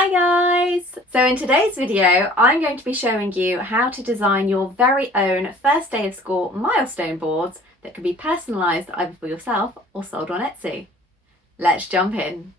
Hi guys! So in today's video, I'm going to be showing you how to design your very own first day of school milestone boards that can be personalised either for yourself or sold on Etsy. Let's jump in.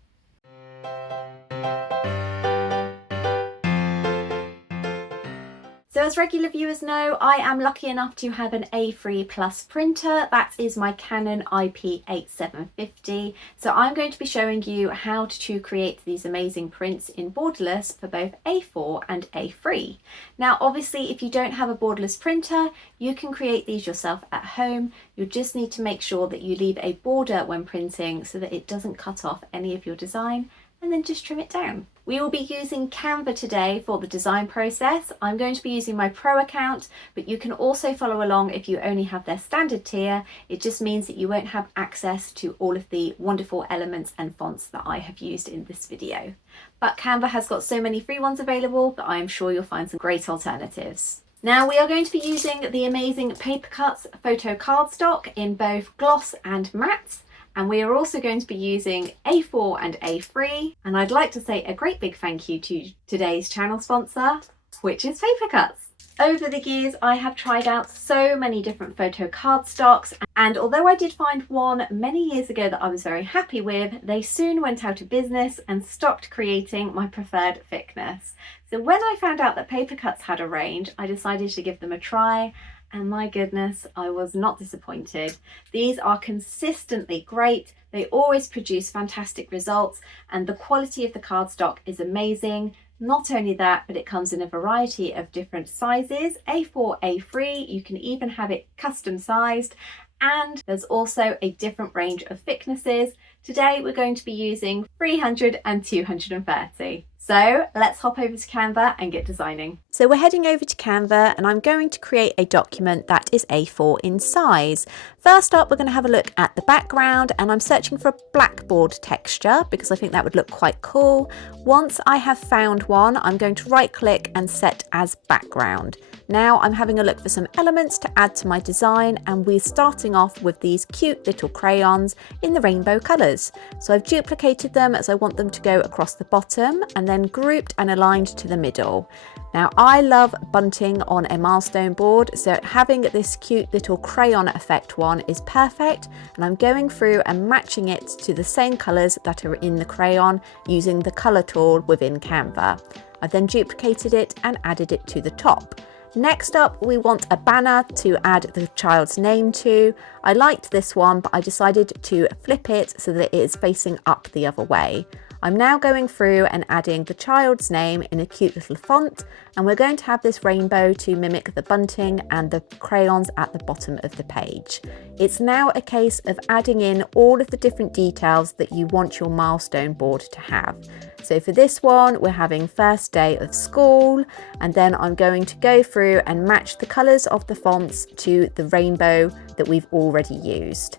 So as regular viewers know, I am lucky enough to have an A3 Plus printer. That is my Canon IP8750. So I'm going to be showing you how to create these amazing prints in borderless for both A4 and A3. Now obviously if you don't have a borderless printer, you can create these yourself at home. You just need to make sure that you leave a border when printing so that it doesn't cut off any of your design, and then just trim it down. We will be using Canva today for the design process. I'm going to be using my pro account, but you can also follow along if you only have their standard tier. It just means that you won't have access to all of the wonderful elements and fonts that I have used in this video. But Canva has got so many free ones available that I am sure you'll find some great alternatives. Now we are going to be using the amazing Paper Cutz photo cardstock in both gloss and matte. And we are also going to be using A4 and A3. And I'd like to say a great big thank you to today's channel sponsor, which is Paper Cutz. Over the years, I have tried out so many different photo cardstocks, and although I did find one many years ago that I was very happy with, they soon went out of business and stopped creating my preferred thickness. So when I found out that Paper Cutz had a range, I decided to give them a try. And my goodness, I was not disappointed. These are consistently great. They always produce fantastic results, and the quality of the cardstock is amazing. Not only that, but it comes in a variety of different sizes, A4, A3, you can even have it custom sized, and there's also a different range of thicknesses. Today we're going to be using 300 and 230. So let's hop over to Canva and get designing. So we're heading over to Canva and I'm going to create a document that is A4 in size. First up, we're going to have a look at the background, and I'm searching for a blackboard texture because I think that would look quite cool. Once I have found one, I'm going to right click and set as background. Now I'm having a look for some elements to add to my design, and we're starting off with these cute little crayons in the rainbow colours. So I've duplicated them as I want them to go across the bottom and then grouped and aligned to the middle. Now I love bunting on a milestone board, so having this cute little crayon effect one is perfect, and I'm going through and matching it to the same colours that are in the crayon using the colour tool within Canva. I've then duplicated it and added it to the top. Next up, we want a banner to add the child's name to. I liked this one, but I decided to flip it so that it is facing up the other way. I'm now going through and adding the child's name in a cute little font, and we're going to have this rainbow to mimic the bunting and the crayons at the bottom of the page. It's now a case of adding in all of the different details that you want your milestone board to have. So for this one, we're having first day of school, and then I'm going to go through and match the colours of the fonts to the rainbow that we've already used.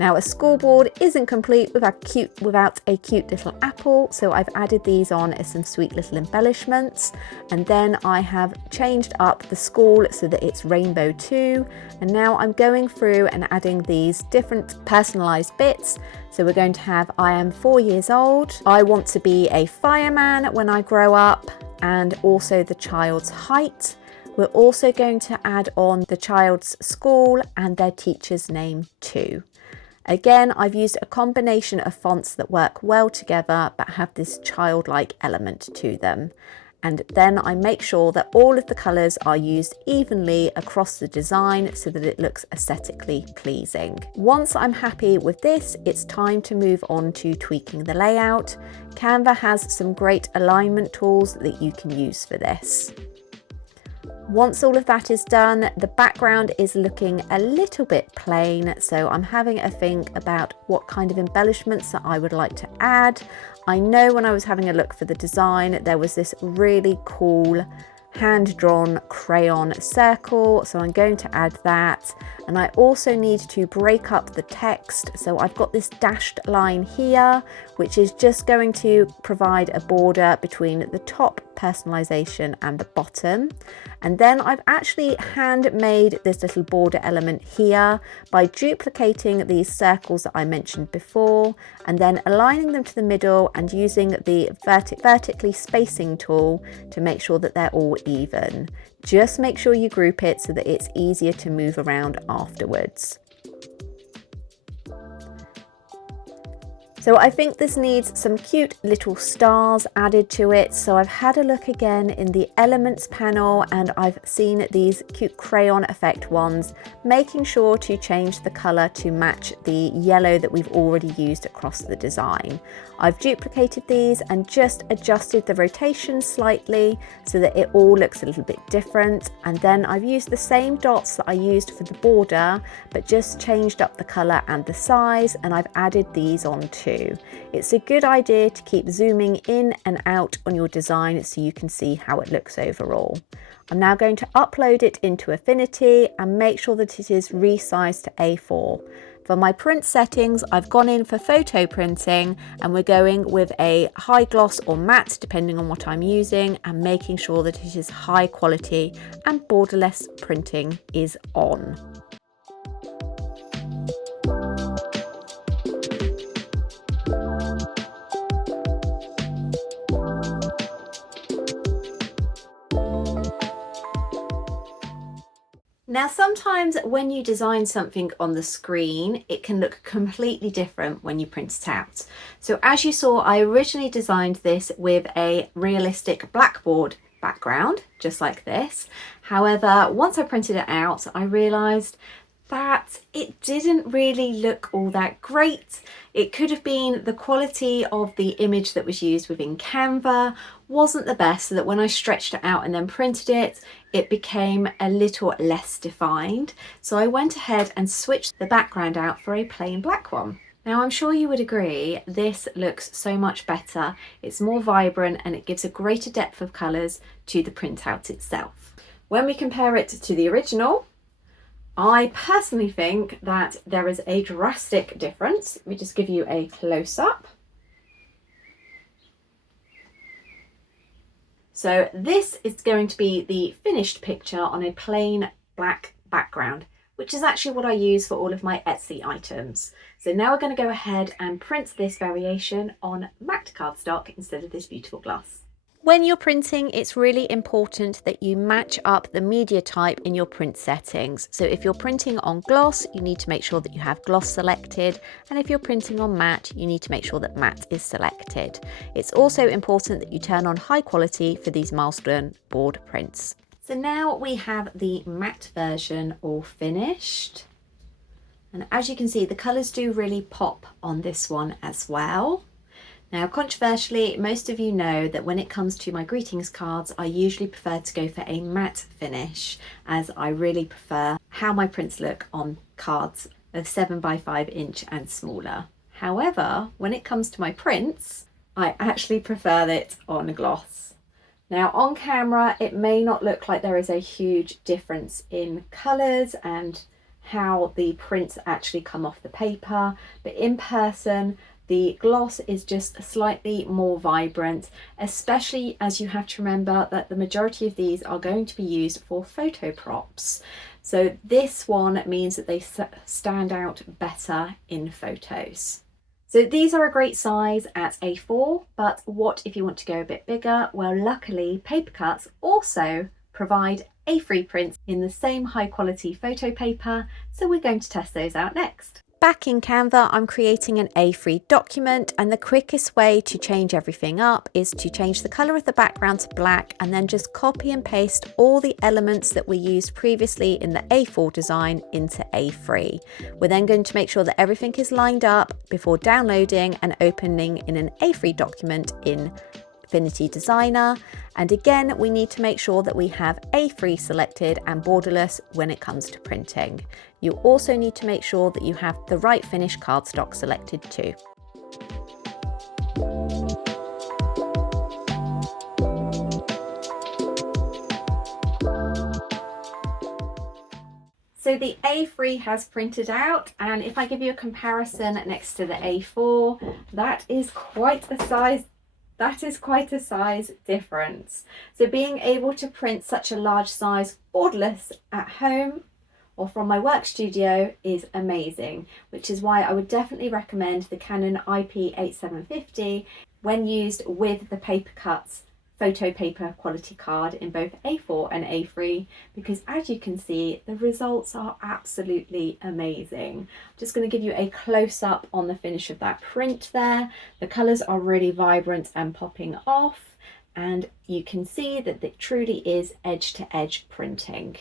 Now a school board isn't complete without a cute little apple, so I've added these on as some sweet little embellishments, and then I have changed up the school so that it's rainbow too, and now I'm going through and adding these different personalised bits. So we're going to have I am 4 years old, I want to be a fireman when I grow up, and also the child's height. We're also going to add on the child's school and their teacher's name too. Again, I've used a combination of fonts that work well together but have this childlike element to them. And then I make sure that all of the colours are used evenly across the design so that it looks aesthetically pleasing. Once I'm happy with this, it's time to move on to tweaking the layout. Canva has some great alignment tools that you can use for this. Once all of that is done, the background is looking a little bit plain, so I'm having a think about what kind of embellishments that I would like to add. I know when I was having a look for the design, there was this really cool hand-drawn crayon circle, so I'm going to add that. And I also need to break up the text, so I've got this dashed line here, which is just going to provide a border between the top personalization and the bottom. And then I've actually handmade this little border element here by duplicating these circles that I mentioned before and then aligning them to the middle and using the vertically spacing tool to make sure that they're all even. Just make sure you group it so that it's easier to move around afterwards. So I think this needs some cute little stars added to it. So I've had a look again in the elements panel and I've seen these cute crayon effect ones, making sure to change the color to match the yellow that we've already used across the design. I've duplicated these and just adjusted the rotation slightly so that it all looks a little bit different. And then I've used the same dots that I used for the border, but just changed up the color and the size, and I've added these on too. It's a good idea to keep zooming in and out on your design so you can see how it looks overall. I'm now going to upload it into Affinity and make sure that it is resized to A4. For my print settings, I've gone in for photo printing and we're going with a high gloss or matte depending on what I'm using, and making sure that it is high quality and borderless printing is on. Now, sometimes when you design something on the screen, it can look completely different when you print it out. So as you saw, I originally designed this with a realistic blackboard background, just like this. However, once I printed it out, I realized that it didn't really look all that great. It could have been the quality of the image that was used within Canva wasn't the best, so that when I stretched it out and then printed it, it became a little less defined. So I went ahead and switched the background out for a plain black one. Now, I'm sure you would agree, this looks so much better. It's more vibrant and it gives a greater depth of colours to the printout itself. When we compare it to the original, I personally think that there is a drastic difference. Let me just give you a close-up. So this is going to be the finished picture on a plain black background, which is actually what I use for all of my Etsy items. So now we're going to go ahead and print this variation on matte cardstock instead of this beautiful gloss. When you're printing, it's really important that you match up the media type in your print settings. So if you're printing on gloss, you need to make sure that you have gloss selected. And if you're printing on matte, you need to make sure that matte is selected. It's also important that you turn on high quality for these Milestone board prints. So now we have the matte version all finished. And as you can see, the colours do really pop on this one as well. Now, controversially, most of you know that when it comes to my greetings cards, I usually prefer to go for a matte finish, as I really prefer how my prints look on cards of 7 by 5 inch and smaller. However, when it comes to my prints, I actually prefer it on gloss. Now, on camera, it may not look like there is a huge difference in colours and how the prints actually come off the paper, but in person, the gloss is just slightly more vibrant, especially as you have to remember that the majority of these are going to be used for photo props. So this one means that they stand out better in photos. So these are a great size at A4, but what if you want to go a bit bigger? Well, luckily Paper Cutz also provide A3 prints in the same high quality photo paper, so we're going to test those out next. Back in Canva, I'm creating an A3 document, and the quickest way to change everything up is to change the colour of the background to black and then just copy and paste all the elements that we used previously in the A4 design into A3. We're then going to make sure that everything is lined up before downloading and opening in an A3 document in Affinity Designer. And again, we need to make sure that we have A3 selected and borderless when it comes to printing. You also need to make sure that you have the right finish cardstock selected too. So the A3 has printed out, and if I give you a comparison next to the A4, that is quite a size That is quite a size difference. So being able to print such a large size borderless at home or from my work studio is amazing, which is why I would definitely recommend the Canon IP8750 when used with the Paper Cutz photo paper quality card in both A4 and A3, because as you can see, the results are absolutely amazing. I'm just going to give you a close-up on the finish of that print there. The colours are really vibrant and popping off, and you can see that it truly is edge-to-edge printing.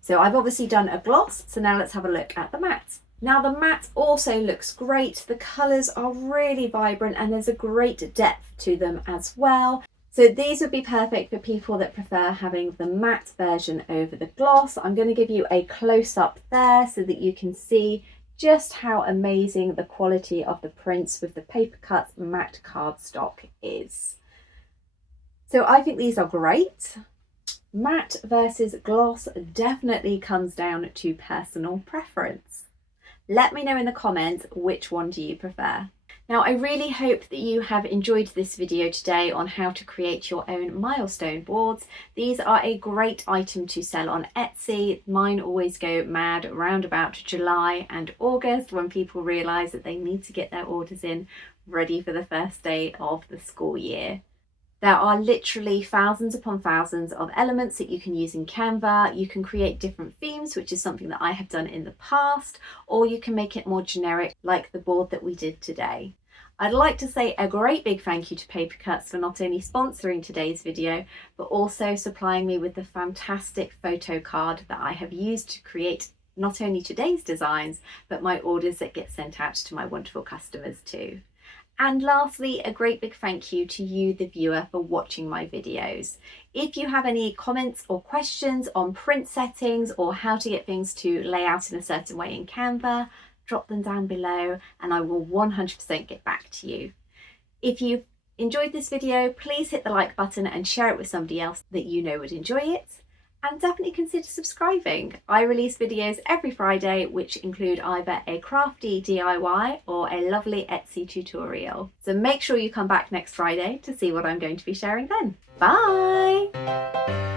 So I've obviously done a gloss, so now let's have a look at the matte. Now the matte also looks great. The colours are really vibrant and there's a great depth to them as well. So these would be perfect for people that prefer having the matte version over the gloss. I'm going to give you a close-up there so that you can see just how amazing the quality of the prints with the Paper Cutz matte cardstock is. So I think these are great. Matte versus gloss definitely comes down to personal preference. Let me know in the comments which one do you prefer. Now I really hope that you have enjoyed this video today on how to create your own milestone boards. These are a great item to sell on Etsy. Mine always go mad around about July and August when people realise that they need to get their orders in ready for the first day of the school year. There are literally thousands upon thousands of elements that you can use in Canva. You can create different themes, which is something that I have done in the past, or you can make it more generic like the board that we did today. I'd like to say a great big thank you to Paper Cutz for not only sponsoring today's video, but also supplying me with the fantastic photo card that I have used to create not only today's designs, but my orders that get sent out to my wonderful customers too. And lastly, a great big thank you to you, the viewer, for watching my videos. If you have any comments or questions on print settings or how to get things to lay out in a certain way in Canva, drop them down below and I will 100% get back to you. If you enjoyed this video, please hit the like button and share it with somebody else that you know would enjoy it. And definitely consider subscribing. I release videos every Friday which include either a crafty DIY or a lovely Etsy tutorial. So make sure you come back next Friday to see what I'm going to be sharing then. Bye!